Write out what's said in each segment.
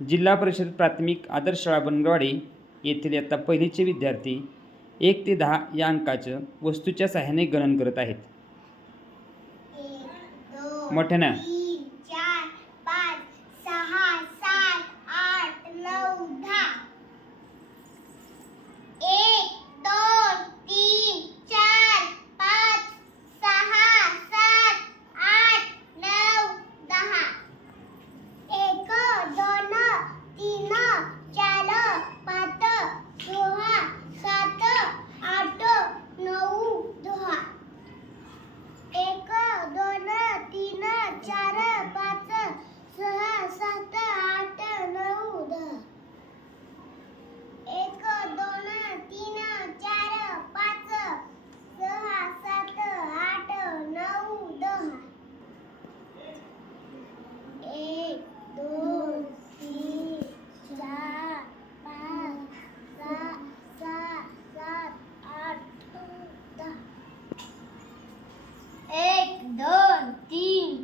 जिल्हा परिषद प्राथमिक आदर्श शाळा बनगरवाडी येथील इयत्ता पहिलीचे विद्यार्थी एक ते दहा या अंकाचं वस्तूच्या सहाय्याने गणन करत आहेत मोठ्यानं. तीन, चार, पाच, सहा, सात, आठ, नऊ, दहा. एक, दोन, तीन, चार, पाच, सहा, सात, आठ, नऊ, दहा. एक, दोन, तीन, चार, पाच, सहा, सात, आठ, नऊ, दहा. एक दोन तीन चार पाच सहा सात आठ नऊ दहा एक दोन तीन चार पाच सहा सात आठ नऊ दहा एक दोन तीन चार पाच सहा सहा सात आठ दहा एक दोन तीन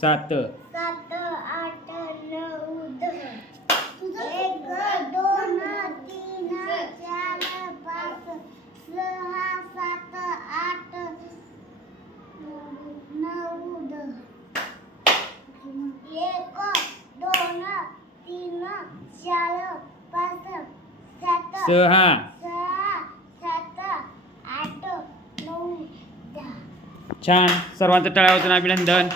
सात. सात आठ नऊ दहा. एक दोन तीन चार पाच सहा सात आठ नऊ दहा. एक दोन तीन चार पाच सात सहा. सहा सात आठ नऊ दहा. छान. सर्वांचं टाळ्या अभिनंदन.